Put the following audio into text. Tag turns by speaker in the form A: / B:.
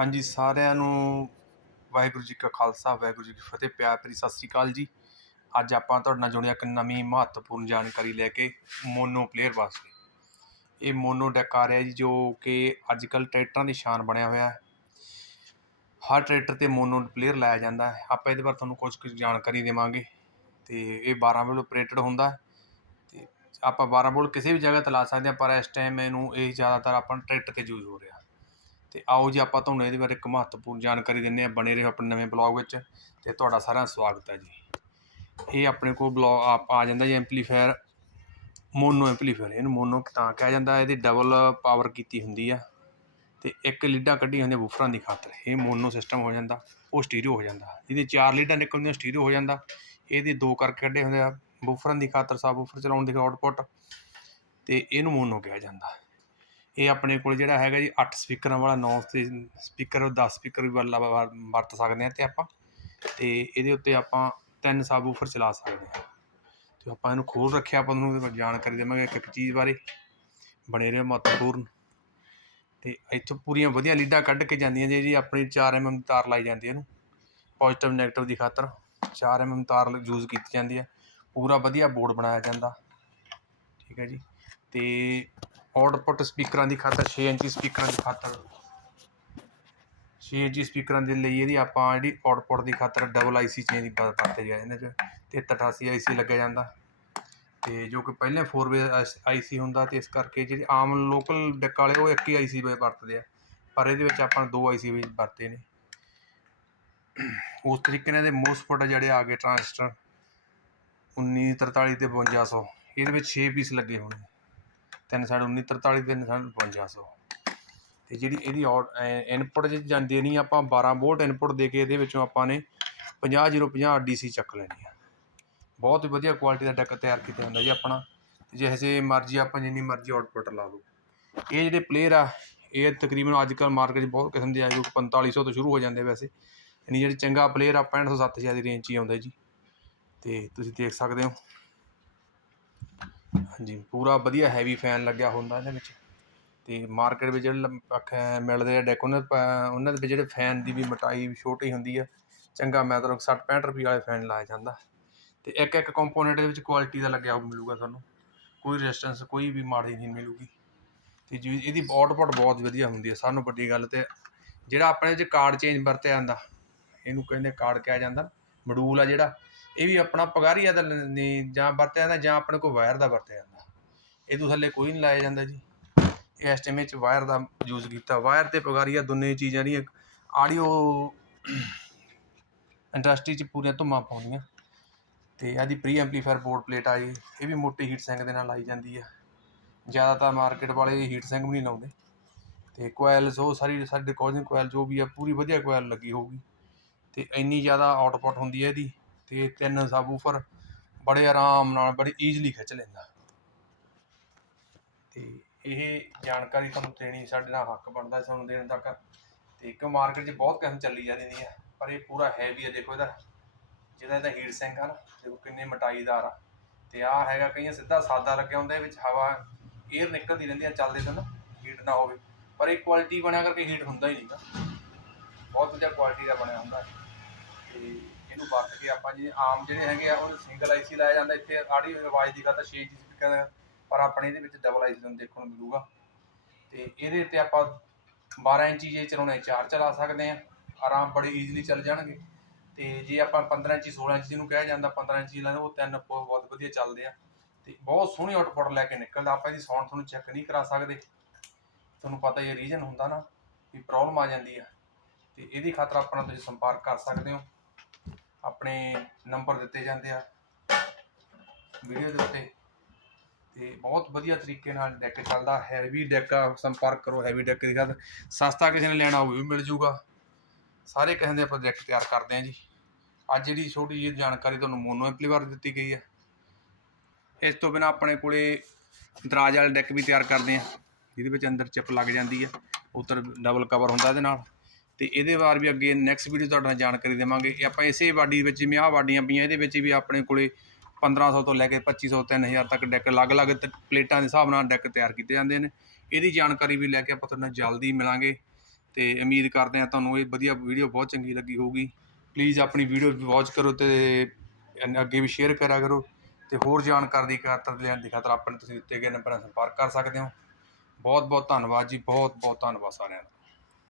A: ਹਾਂਜੀ, ਸਾਰਿਆਂ ਨੂੰ ਵਾਹਿਗੁਰੂ ਜੀ ਕਾ ਖਾਲਸਾ, ਵਾਹਿਗੁਰੂ ਜੀ ਕੀ ਫਤਿਹ। ਪਿਆਰ ਭਰੀ ਸਤਿ ਸ੍ਰੀ ਅਕਾਲ ਜੀ। ਅੱਜ ਆਪਾਂ ਤੁਹਾਡੇ ਨਾਲ ਜੁੜਿਆ ਇੱਕ ਨਵੀਂ ਮਹੱਤਵਪੂਰਨ ਜਾਣਕਾਰੀ ਲੈ ਕੇ ਮੋਨੋ ਪਲੇਅਰ ਵਾਸਤੇ। ਇਹ ਮੋਨੋ ਡੈਕ ਆ ਰਿਹਾ ਜੀ, ਜੋ ਕਿ ਅੱਜ ਕੱਲ੍ਹ ਟਰੈਕਟਰਾਂ ਦੀ ਸ਼ਾਨ ਬਣਿਆ ਹੋਇਆ ਹੈ। ਹਰ ਟਰੈਕਟਰ ਤੇ ਮੋਨੋ ਪਲੇਅਰ ਲਾਇਆ ਜਾਂਦਾ ਹੈ। ਆਪਾਂ ਇਹਦੇ ਬਾਰੇ ਤੁਹਾਨੂੰ ਕੁਝ ਕੁ ਜਾਣਕਾਰੀ ਦੇਵਾਂਗੇ। ਤੇ ਇਹ 12 ਵੋਲਟ ਆਪਰੇਟਡ ਹੁੰਦਾ ਹੈ। ਤੇ ਆਪਾਂ 12 ਵੋਲਟ ਕਿਸੇ ਵੀ ਜਗ੍ਹਾ ਤੇ ਲਾ ਸਕਦੇ ਹਾਂ, ਪਰ ਇਸ ਟਾਈਮ ਇਹਨੂੰ ਇਹ ਜ਼ਿਆਦਾਤਰ ਆਪਾਂ ਟਰੈਕਟਰ ਤੇ ਯੂਜ਼ ਹੋ ਰਿਹਾ। ਅਤੇ ਆਓ ਜੀ ਆਪਾਂ ਤੁਹਾਨੂੰ ਇਹਦੇ ਬਾਰੇ ਇੱਕ ਮਹੱਤਵਪੂਰਨ ਜਾਣਕਾਰੀ ਦਿੰਦੇ ਹਾਂ, ਬਣੇ ਰਹੋ ਆਪਣੇ ਨਵੇਂ ਬਲੌਗ ਵਿੱਚ ਅਤੇ ਤੁਹਾਡਾ ਸਾਰਿਆਂ ਦਾ ਸਵਾਗਤ ਹੈ ਜੀ। ਇਹ ਆਪਣੇ ਕੋਲ ਬਲੌਗ ਆਪ ਆ ਜਾਂਦਾ ਜੀ ਐਂਪਲੀਫਾਇਰ, ਮੋਨੋ ਐਂਪਲੀਫਾਇਰ, ਇਹਨੂੰ ਮੋਨੋ ਤਾਂ ਕਿਹਾ ਜਾਂਦਾ, ਇਹਦੀ ਡਬਲ ਪਾਵਰ ਕੀਤੀ ਹੁੰਦੀ ਆ ਤੇ ਇੱਕ ਲੀਡਾਂ ਕੱਢੀਆਂ ਹੁੰਦੀਆਂ ਬੂਫਰਾਂ ਦੀ ਖਾਤਰ, ਇਹ ਮੋਨੋ ਸਿਸਟਮ ਹੋ ਜਾਂਦਾ, ਉਹ ਸਟੀਰੀਓ ਹੋ ਜਾਂਦਾ। ਇਹਦੇ ਚਾਰ ਲੀਡਾਂ ਨਿਕਲਦੀਆਂ, ਸਟੀਰੀਓ ਹੋ ਜਾਂਦਾ, ਇਹਦੇ ਦੋ ਕਰਕੇ ਕੱਢੇ ਹੁੰਦੇ ਆ ਬੂਫਰਾਂ ਦੀ ਖਾਤਰ ਸਬ ਬੂਫਰ ਚਲਾਉਣ ਦੀ ਆਊਟਪੁੱਟ ਤੇ ਇਹਨੂੰ ਮੋਨੋ ਕਿਹਾ ਜਾਂਦਾ। ਇਹ ਆਪਣੇ ਕੋਲ ਜਿਹੜਾ ਹੈਗਾ ਜੀ ਅੱਠ ਸਪੀਕਰਾਂ ਵਾਲਾ, ਨੌ ਸਪੀਕਰ, ਦਸ ਸਪੀਕਰ ਵੀ ਵਾਲਾ ਵਰ- ਵਰਤ ਸਕਦੇ ਹਾਂ ਅਤੇ ਆਪਾਂ। ਅਤੇ ਇਹਦੇ ਉੱਤੇ ਆਪਾਂ ਤਿੰਨ ਸਬ ਵੂਫਰ ਚਲਾ ਸਕਦੇ ਹਾਂ। ਅਤੇ ਆਪਾਂ ਇਹਨੂੰ ਖੋਲ ਰੱਖਿਆ, ਆਪਾਂ ਤੁਹਾਨੂੰ ਜਾਣਕਾਰੀ ਦੇਵਾਂਗੇ ਇੱਕ ਇੱਕ ਚੀਜ਼ ਬਾਰੇ। ਬਣੇ ਰਹੋ ਮਹੱਤਵਪੂਰਨ। ਅਤੇ ਇੱਥੋਂ ਪੂਰੀਆਂ ਵਧੀਆ ਲੀਡਾਂ ਕੱਢ ਕੇ ਜਾਂਦੀਆਂ ਜੀ ਜੀ, ਆਪਣੀ 4 ਐਮਐਮ ਤਾਰ ਲਾਈ ਜਾਂਦੀ ਹੈ ਇਹਨੂੰ। ਪੋਜ਼ਿਟਿਵ ਨੈਗੇਟਿਵ ਦੀ ਖਾਤਰ 4 ਐਮਐਮ ਤਾਰ ਯੂਜ਼ ਕੀਤੀ ਜਾਂਦੀ ਹੈ। ਪੂਰਾ ਵਧੀਆ ਬੋਰਡ ਬਣਾਇਆ ਜਾਂਦਾ। ਠੀਕ ਹੈ ਜੀ। ਅਤੇ ਆਊਟਪੁੱਟ ਸਪੀਕਰਾਂ ਦੀ ਖਾਤਰ, ਛੇ ਇੰਚੀ ਸਪੀਕਰਾਂ ਦੀ ਖਾਤਰ। ਛੇ ਇੰਚੀ ਸਪੀਕਰਾਂ ਦੇ ਲਈ ਇਹਦੀ ਆਪਾਂ ਜਿਹੜੀ ਆਊਟਪੁੱਟ ਦੀ ਖਾਤਰ ਡਬਲ ਆਈਸੀ ਚੇਂਜ ਕਰ ਦਿੱਤੇ ਗਿਆ ਇਹਨਾਂ 'ਚ 7388 ਆਈਸੀ ਲੱਗਿਆ ਜਾਂਦਾ। ਤੇ ਜੋ ਕਿ ਪਹਿਲਾਂ 4 ਵੇ ਆਈਸੀ ਹੁੰਦਾ ਤੇ ਇਸ ਕਰਕੇ ਜਿਹੜੇ ਆਮ ਲੋਕਲ ਡੈਕ ਵਾਲੇ ਉਹ ਇੱਕ ਹੀ ਆਈਸੀ ਵੇ, ਵਰਤਦੇ ਆ। ਪਰ ਇਹਦੇ ਵਿੱਚ ਆਪਾਂ ਦੋ ਆਈਸੀ ਵੀ ਵਰਤੇ ਨੇ। ਉਸ ਤਰੀਕੇ ਨਾਲ ਦੇ ਮੋਸਫਟ ਜਿਹੜੇ ਆ ਗਏ ਟ੍ਰਾਂਜਿਸਟਰ 1943 ਤੇ 5200 ਇਹਦੇ ਵਿੱਚ 6 ਪੀਸ ਲੱਗੇ ਹੋਣੇ। ਤਿੰਨ ਸਾਈਡ 1943 31943 ਤੇ 5500 ਤੇ ਜਿਹੜੀ ਇਹਦੀ ਇਨਪੁਟ ਜੇ ਜਾਂਦੀ ਨਹੀਂ, ਆਪਾਂ 12 ਵੋਲਟ ਇਨਪੁਟ ਦੇ ਕੇ ਇਹਦੇ ਵਿੱਚੋਂ ਆਪਾਂ ਨੇ 50050 ਡੀਸੀ ਚੱਕ ਲੈਣੀ ਆ। ਬਹੁਤ ਵਧੀਆ ਕੁਆਲਿਟੀ ਦਾ ਡੈਕ ਤਿਆਰ ਕੀਤਾ ਹੁੰਦਾ ਜੀ ਆਪਣਾ। ਜਿਹੇ ਮਰਜ਼ੀ ਆਪਾਂ ਜਿੰਨੀ ਮਰਜ਼ੀ ਆਊਟਪੁੱਟ ਲਾ ਲਓ। ਇਹ ਜਿਹੜੇ ਪਲੇਅਰ ਆ, ਇਹ ਤਕਰੀਬਨ ਅੱਜ ਕੱਲ ਮਾਰਕੀਟ 'ਚ ਬਹੁਤ ਕਿਸਮ ਦੇ ਆ, ਜੋ 4500 ਤੋਂ ਸ਼ੁਰੂ ਹੋ ਜਾਂਦੇ ਵੈਸੇ। ਯਾਨੀ ਜਿਹੜੇ ਚੰਗਾ ਪਲੇਅਰ ਆ 6500 7000 ਦੀ ਰੇਂਜ 'ਚ ਹੀ ਆਉਂਦਾ ਜੀ। ਤੇ ਤੁਸੀਂ ਦੇਖ ਸਕਦੇ ਹੋ। ਹਾਂਜੀ, ਪੂਰਾ ਵਧੀਆ ਹੈਵੀ ਫੈਨ ਲੱਗਿਆ ਹੁੰਦਾ ਇਹਦੇ ਵਿੱਚ। ਅਤੇ ਮਾਰਕੀਟ ਵਿੱਚ ਜਿਹੜੇ ਲ- ਪੱਖ ਮਿਲਦੇ ਆ ਡੈਕ ਉਹਨਾਂ ਦੇ ਉਹਨਾਂ ਦੇ ਜਿਹੜੇ ਫੈਨ ਦੀ ਵੀ ਮੋਟਾਈ ਛੋਟੀ ਹੁੰਦੀ ਆ, ਚੰਗਾ ਮਤਲਬ 60 65 ਰੁਪਏ ਵਾਲੇ ਫੈਨ ਲਾਇਆ ਜਾਂਦਾ। ਅਤੇ ਇੱਕ ਇੱਕ ਕੰਪੋਨੈਂਟ ਦੇ ਵਿੱਚ ਕੁਆਲਿਟੀ ਦਾ ਲੱਗਿਆ ਹੋਇਆ ਮਿਲੂਗਾ ਤੁਹਾਨੂੰ ਕੋਈ ਰੈਸਿਸਟੈਂਸ ਕੋਈ ਵੀ ਮਾੜੀ ਨਹੀਂ ਮਿਲੂਗੀ। ਅਤੇ ਜੀ, ਇਹਦੀ ਆਊਟਪੁੱਟ ਬਹੁਤ ਵਧੀਆ ਹੁੰਦੀ ਹੈ ਸਾਨੂੰ ਵੱਡੀ ਗੱਲ ਅਤੇ ਜਿਹੜਾ ਆਪਣੇ ਵਿੱਚ ਕਾਰਡ ਚੇਂਜ ਵਰਤਿਆ ਜਾਂਦਾ, ਇਹਨੂੰ ਕਹਿੰਦੇ ਕਾਰਡ ਕਿਹਾ ਜਾਂਦਾ ਮਡੂਲ ਆ ਜਿਹੜਾ। ਇਹ ਵੀ ਆਪਣਾ ਪਗਾਰੀਆ ਦਾ ਨਹੀਂ ਜਾਂ ਵਰਤਿਆ ਜਾਂਦਾ, ਜਾਂ ਆਪਣੇ ਕੋਲ ਵਾਇਰ ਦਾ ਵਰਤਿਆ ਜਾਂਦਾ। ਇਹ ਤੋਂ ਥੱਲੇ ਕੋਈ ਨਹੀਂ ਲਾਇਆ ਜਾਂਦਾ ਜੀ। ਇਸ ਟਾਈਮ ਵਿੱਚ ਵਾਇਰ ਦਾ ਯੂਜ਼ ਕੀਤਾ। ਵਾਇਰ ਤੇ ਪਗਾਰੀਆ ਦੋਨੇ ਚੀਜ਼ਾਂ ਜਿਹੜੀਆਂ, ਆਡੀਓ ਇੰਡਸਟਰੀ 'ਚ ਪੂਰੀਆਂ ਧੁੰਮਾਂ ਪਾਉਂਦੀਆਂ। ਤੇ ਇਹਦੀ ਪ੍ਰੀ ਐਂਪਲੀਫਾਇਰ ਬੋਰਡ ਪਲੇਟ ਆ ਜੀ, ਇਹ ਵੀ ਮੋਟੀ ਹੀਟ ਸਿੰਕ ਦੇ ਨਾਲ ਲਾਈ ਜਾਂਦੀ ਆ। ਜ਼ਿਆਦਾ ਤਾਂ ਮਾਰਕੀਟ ਵਾਲੇ ਹੀਟ ਸਿੰਕ ਵੀ ਨਹੀਂ ਲਾਉਂਦੇ। ਤੇ ਕੋਇਲਸ ਉਹ ਸਾਰੀ ਸਾਡੇ ਰਿਕਾਰਡਿੰਗ ਕੋਇਲ ਜੋ ਵੀ ਆ, ਪੂਰੀ ਵਧੀਆ ਕੋਇਲ ਲੱਗੀ ਹੋਊਗੀ। ਤੇ ਇੰਨੀ ਜ਼ਿਆਦਾ ਆਊਟਪੁੱਟ ਹੁੰਦੀ ਹੈ ਇਹਦੀ। ਤੇ ਤਿੰਨ ਸਬਵੂਫਰ ਬੜੇ ਆਰਾਮ ਨਾਲ, ਬੜੀ ਈਜ਼ੀਲੀ ਖਿੱਚ ਲੈਂਦਾ। ਤੇ ਇਹ ਜਾਣਕਾਰੀ ਤੁਹਾਨੂੰ ਦੇਣੀ, ਸਾਡੇ ਨਾਲ ਹੱਕ ਬਣਦਾ ਸਾਨੂੰ ਦੇਣ ਤੱਕ। ਤੇ ਇੱਕ ਮਾਰਕੀਟ 'ਚ ਬਹੁਤ ਕਿਸਮ ਚੱਲੀ ਜਾਂਦੀ ਹੈ ਪਰ ਇਹ ਪੂਰਾ ਹੈਵੀ ਆ, ਦੇਖੋ ਇਹਦਾ। ਜਿਹਦਾ ਇਹਦਾ ਹੀਟ ਸਿੰਕ ਆ ਨਾ ਦੇਖੋ ਕਿੰਨੇ ਮਟਾਈਦਾਰ ਆ। ਤੇ ਆ ਹੈਗਾ ਕਈਆਂ ਸਿੱਧਾ ਸਾਦਾ ਲੱਗਿਆ ਹੁੰਦਾ ਇਹ ਵਿੱਚ ਹਵਾ 에ਅਰ ਨਿਕਲਦੀ ਰਹਿੰਦੀ ਆ, ਚੱਲਦੇ ਤਾਂ ਹੀਟ ਨਾ ਹੋਵੇ। ਪਰ ਇਹ ਕੁਆਲਿਟੀ ਬਣਿਆ ਕਰਕੇ ਹੀਟ ਹੁੰਦਾ ਹੀ ਨਹੀਂਗਾ ਬਹੁਤ ਵਧੀਆ ਕੁਆਲਿਟੀ ਦਾ ਬਣਿਆ ਹੁੰਦਾ। ਤੇ ਇਹਨੂੰ ਵਰਤ ਕੇ ਆਪਾਂ ਜੀ ਆਮ ਜਿਹੜੇ ਹੈਗੇ ਆ, ਉਹ ਸਿੰਗਲ ਆਈਸੀ ਲਾਇਆ ਜਾਂਦਾ। ਇੱਥੇ ਆੜੀ ਆਵਾਜ਼ ਦੀ ਖਾਤਰ 6 ਇੰਚ ਸਪੀਕਰ ਪਰ ਆਪਣੇ ਇਹਦੇ ਵਿੱਚ ਡਬਲ ਆਈਸੀ ਤੁਹਾਨੂੰ ਦੇਖਣ ਨੂੰ ਮਿਲੂਗਾ। ਤੇ ਇਹਦੇ ਤੇ ਆਪਾਂ 12 ਇੰਚੀ ਜੇ ਚਲਾਉਣੇ, ਚਾਰ ਚਲਾ ਸਕਦੇ ਆ ਆਰਾਮ ਬੜੇ ਈਜ਼ੀਲੀ ਚੱਲ ਜਾਣਗੇ। ਤੇ ਜੇ ਆਪਾਂ 15 ਇੰਚੀ 16 ਇੰਚੀ ਨੂੰ ਕਿਹਾ ਜਾਂਦਾ 15 ਇੰਚੀ ਲੈਣੇ ਉਹ ਤਿੰਨ ਬਹੁਤ ਵਧੀਆ ਚੱਲਦੇ ਆ। ਤੇ ਬਹੁਤ ਸੋਹਣੀ ਆਊਟਪੁੱਟ ਲੈ ਕੇ ਨਿਕਲਦਾ। ਆਪਾਂ ਇਹਦੀ ਸਾਊਂਡ ਤੁਹਾਨੂੰ ਚੈੱਕ ਨਹੀਂ ਕਰਾ ਸਕਦੇ। ਤੁਹਾਨੂੰ ਪਤਾ ਹੀ ਰੀਜਨ ਹੁੰਦਾ ਨਾ, ਵੀ ਪ੍ਰੋਬਲਮ ਆ ਜਾਂਦੀ ਆ। ਤੇ ਇਹਦੀ ਖਾਤਰ ਆਪਣਾ ਤੁਸੀਂ ਸੰਪਰਕ ਕਰ ਸਕਦੇ ਹੋ। ਆਪਣੇ ਨੰਬਰ ਦਿੱਤੇ ਜਾਂਦੇ ਆ। ਵੀਡੀਓ ਦੇ ਉੱਤੇ। ਤੇ ਬਹੁਤ ਵਧੀਆ ਤਰੀਕੇ ਨਾਲ ਡੈਕ ਚੱਲਦਾ। ਹੈਵੀ ਡੈਕ ਆ, ਸੰਪਰਕ ਕਰੋ ਹੈਵੀ ਡੈਕ ਦੀ ਖਾਤਰ ਸਸਤਾ ਕਿਸੇ ਨੇ ਲੈਣਾ ਹੋਵੇ ਵੀ ਮਿਲ ਜੂਗਾ। ਸਾਰੇ ਕਿਸਮ ਦੇ ਆਪਾਂ ਡੈਕ ਤਿਆਰ ਕਰਦੇ ਹਾਂ ਜੀ। ਅੱਜ ਜਿਹੜੀ ਛੋਟੀ ਜਿਹੀ ਜਾਣਕਾਰੀ ਤੁਹਾਨੂੰ ਮੋਨੋ ਐਂਪਲੀਫਾਇਰ ਦਿੱਤੀ ਗਈ ਹੈ ਇਸ ਤੋਂ ਬਿਨਾ ਆਪਣੇ ਕੋਲੇ ਦਰਾਜ ਵਾਲਾ ਡੈਕ ਵੀ ਤਿਆਰ ਕਰਦੇ ਆ ਜਿਹਦੇ ਵਿੱਚ ਅੰਦਰ ਚਿਪ ਲੱਗ ਜਾਂਦੀ ਹੈ ਉੱਤਰ ਡਬਲ ਕਵਰ ਹੁੰਦਾ ਇਹਦੇ ਨਾਲ। ਅਤੇ ਇਹਦੇ ਬਾਰੇ ਵੀ ਅੱਗੇ ਨੈਕਸਟ ਵੀਡੀਓ ਤੁਹਾਡੇ ਨਾਲ ਜਾਣਕਾਰੀ ਦੇਵਾਂਗੇ। ਇਹ ਆਪਾਂ ਇਸੇ ਬਾਡੀ ਵਿੱਚ ਜਿਵੇਂ ਆਹ ਬਾਡੀਆਂ ਪਈਆਂ, ਇਹਦੇ ਵਿੱਚ ਵੀ ਆਪਣੇ ਕੋਲੇ 1500 ਤੋਂ ਲੈ ਕੇ 2500 3000 ਤੱਕ ਡੈਕ ਅਲੱਗ-ਅਲੱਗ ਪਲੇਟਾਂ ਦੇ ਹਿਸਾਬ ਨਾਲ ਡੈਕ ਤਿਆਰ ਕੀਤੇ ਜਾਂਦੇ ਨੇ। ਇਹਦੀ ਜਾਣਕਾਰੀ ਵੀ ਲੈ ਕੇ ਆਪਾਂ ਤੁਹਾਨੂੰ ਜਲਦੀ ਮਿਲਾਂਗੇ। ਤੇ ਉਮੀਦ ਕਰਦੇ ਹਾਂ ਤੁਹਾਨੂੰ ਇਹ ਵਧੀਆ ਵੀਡੀਓ ਬਹੁਤ ਚੰਗੀ ਲੱਗੀ ਹੋਊਗੀ। ਪਲੀਜ਼ ਆਪਣੀ ਵੀਡੀਓ ਵੀ ਵਾਚ ਕਰੋ ਤੇ ਅੱਗੇ ਵੀ ਸ਼ੇਅਰ ਕਰਿਆ ਕਰੋ। ਤੇ ਹੋਰ ਜਾਣਕਾਰੀ ਦੀ ਖਾਤਰ ਲੈਣ ਦੀ ਖਾਤਰ ਆਪਾਂ ਨੂੰ ਤੁਸੀਂ ਦਿੱਤੇ ਗਏ ਨੰਬਰਾਂ ਸੰਪਰਕ ਕਰ ਸਕਦੇ ਹੋ। ਬਹੁਤ ਬਹੁਤ ਧੰਨਵਾਦ ਜੀ ਬਹੁਤ ਬਹੁਤ ਧੰਨਵਾਦ ਸਾਰਿਆਂ ਦਾ।